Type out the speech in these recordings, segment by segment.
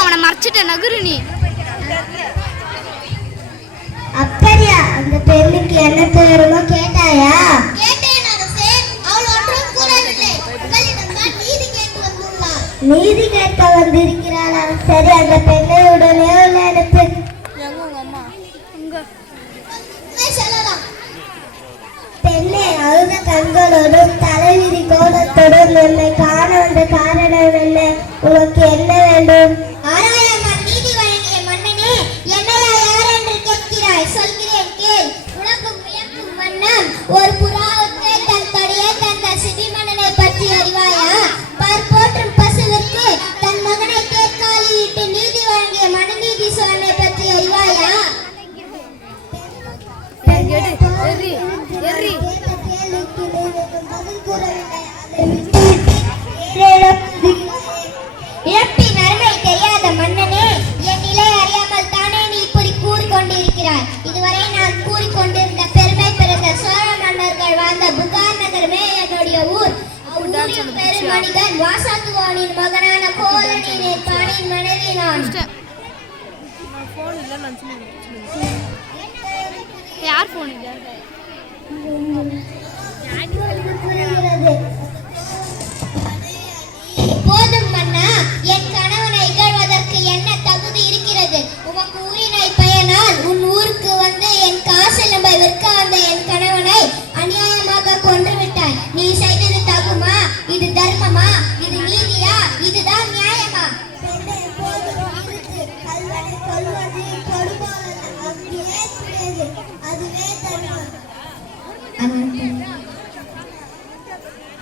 அவனை மறைச்சிட்ட நகரு நீ. அப்படியா? அந்த பெண்ணுக்கு என்ன தேவையோ கேட்டாயா? கேட்டேன் அரசே. அவள் ஒன்றும் கூறவில்லை. உங்களிடம் தான் நீதி கேட்டு வந்துள்ளார். நீதி கேட்க வந்திருக்கிறாளா? சரி, அந்த பெண்ணை உடனே அனுப்பு. சொல்லலாம். பெண்ணே, அழுத கண்களோடும் தலைவிரி கோலத்தோடும் என்னை காண வந்த காரணம் என்ன? உனக்கு என்ன வேண்டும்? ஆராயாமல் நீதி வழங்கிய மன்னனே, என்னையா யார் என்று கேட்கிறாய்? சொல்கிறேன் கேள். உலகம் வியக்கும் மன்னன் ஒரு புறாவுக்கு தன் தடியை தந்த சிபி மன்னனை பற்றி அறிவாயா? போற்றும் பசுவிற்கு தன் மகனை தேர்காலில் இட்டு நீதி வழங்கிய மனுநீதி சோழனை பற்றி அறிவாயா? இழப்பின் அருமை தெரியாத மன்னனே, என் நிலை அறியாமல் தானே நீ இப்படி கூறிக்கொண்டிருக்கிறாய். இதுவரை நான் கூறிக்கொண்டிருந்த பெருமை பிறந்த சோழ மன்னர்கள் வாழ்ந்த புகார் நகரமே என்னுடைய ஊர். பெரும் மனிதன் வாசாத்துவானின் மகனான கோலனின் பாணியின் மனைவி நான். யார் போன் இது? போதும் மன்னா, என் கணவனை இகழ்வதற்கு என்ன தகுதி இருக்கிறது? உமக்கு ஊரினை பயனால் உன் ஊருக்கு வந்து என் காசெலும்பை விற்க வந்த என் கணவனை அநியாயமாக கொன்று விட்டாய். நீ செய்தது தகுமா? இது தர்மமா? இது நீதியா? இதுதான் நியாயமா?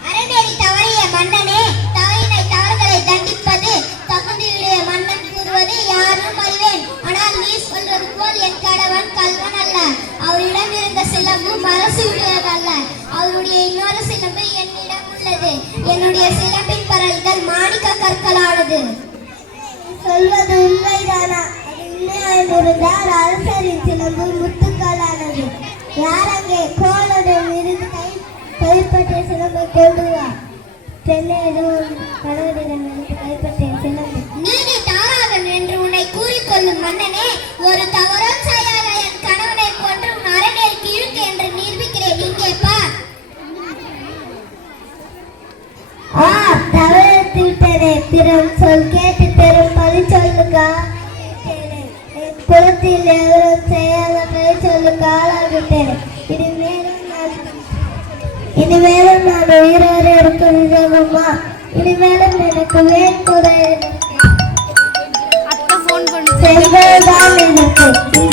அறநெறி தவறிய மன்னனே, தவறினை தவறுகளை தண்டிப்பது தகுதியுடைய மன்னன் கூறுவது யாரும் அறிவேன். ஆனால் நீ சொல்வது போல் என் கணவன் கல்வன் அல்ல. அவரிடம் இருந்த சிலம்பு மரசுடையதல்ல. அவருடைய இன்னொரு சிலம்பு என்னிடம் உள்ளது. என்னுடைய சிலம்பின் பரல்கள் மாணிக்க கற்களானது. சொல்வது உண்மைதானா? அது உண்மையாயிருந்தால் அரசரின் சிலம்பு முத்துக்களானது. யார் அங்கே? கோலனும் இருந்து கைப்பற்றிய சிலம்பை கொண்டு வா. பெண்ணை எதுவும் கணவரிடம் கைப்பற்றிய சிலம்பு. நீதி தாராதன் என்று உன்னை கூறிக்கொள்ளும் மன்னனே, ஒரு தவறும் செய்யாத என் கணவனை கொன்று உன் அறநெறிக்கு இழுக்கு என்று நிரூபிக்கிறேன். இங்கே பார். தவறத்து விட்டனே. பிறம் சொல் கேட்டு பெரும் பழி சொல்லுக்கா. குளத்தில் எவரும் செய்யாத பழி சொல்லுக்கு ஆளாகிட்டேன். இனிமேலும் நான் உயிரோடு இருக்க விரும்புமா? இனிமேலும் எனக்கு வேன் கூட அத்தை போன் பண்ணு. செல்வதான் எனக்கு.